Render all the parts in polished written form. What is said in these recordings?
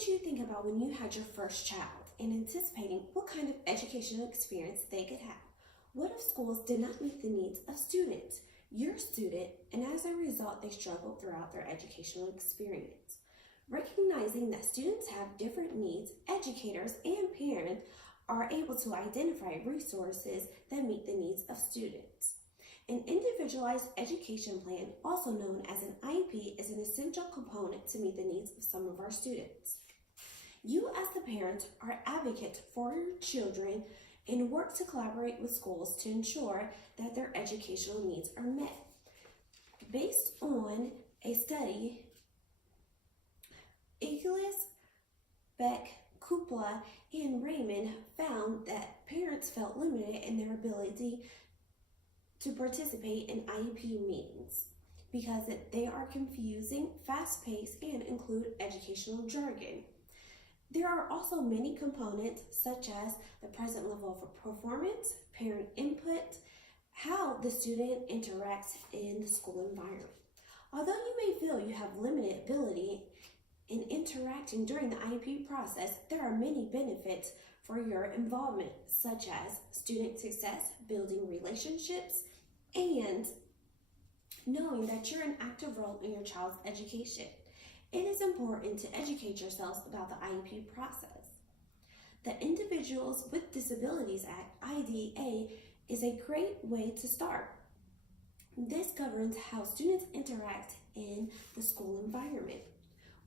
want you to think about when you had your first child and anticipating what kind of educational experience they could have. What if schools did not meet the needs of students, your student, and as a result, they struggled throughout their educational experience? Recognizing that students have different needs, educators and parents are able to identify resources that meet the needs of students. An individualized education plan, also known as an IEP, is an essential component to meet the needs of some of our students. You as the parent are advocates for your children and work to collaborate with schools to ensure that their educational needs are met. Based on a study, Iglis, Beck, Kupla, and Raymond found that parents felt limited in their ability to participate in IEP meetings because they are confusing, fast-paced, and include educational jargon. There are also many components such as the present level of performance, parent input, how the student interacts in the school environment. Although you may feel you have limited ability in interacting during the IEP process, there are many benefits for your involvement, such as student success, building relationships, and knowing that you're an active role in your child's education. It is important to educate yourselves about the IEP process. The Individuals with Disabilities Act, IDA, is a great way to start. This governs how students interact in the school environment.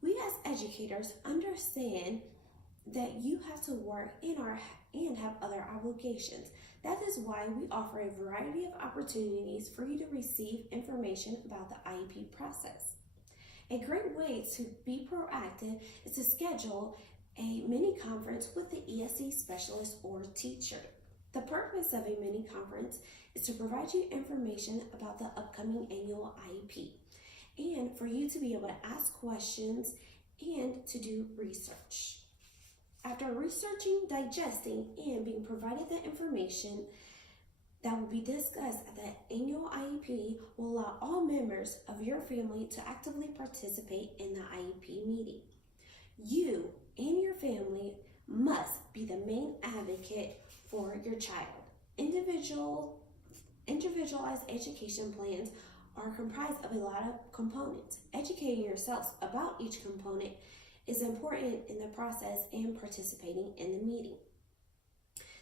We as educators understand that you have to work and have other obligations. That is why we offer a variety of opportunities for you to receive information about the IEP process. A great way to be proactive is to schedule a mini conference with the ESE specialist or teacher. The purpose of a mini conference is to provide you information about the upcoming annual IEP and for you to be able to ask questions and to do research. After researching, digesting, and being provided the information that will be discussed at the annual IEP will allow all members of your family to actively participate in the IEP meeting. You and your family must be the main advocate for your child. Individualized education plans are comprised of a lot of components. Educating yourselves about each component is important in the process and participating in the meeting.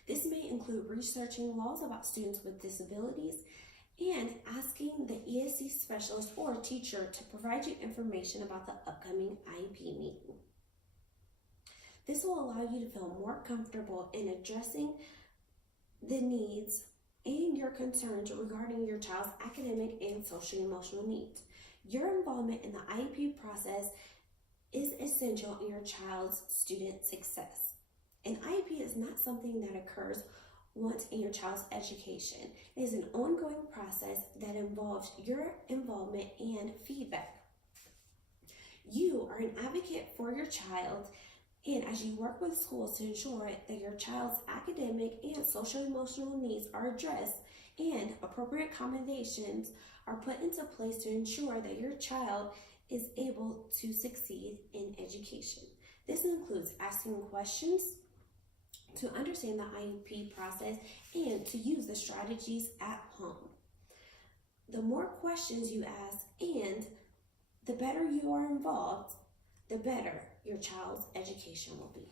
This may include researching laws about students with disabilities and asking the ESE specialist or teacher to provide you information about the upcoming IEP meeting. This will allow you to feel more comfortable in addressing the needs and your concerns regarding your child's academic and social-emotional needs. Your involvement in the IEP process is essential in your child's student success. An IEP is not something that occurs once in your child's education. It is an ongoing process that involves your involvement and feedback. You are an advocate for your child, and as you work with schools to ensure that your child's academic and social-emotional needs are addressed and appropriate accommodations are put into place to ensure that your child is able to succeed in education. This includes asking questions to understand the IEP process and to use the strategies at home. The more questions you ask and the better you are involved, the better your child's education will be.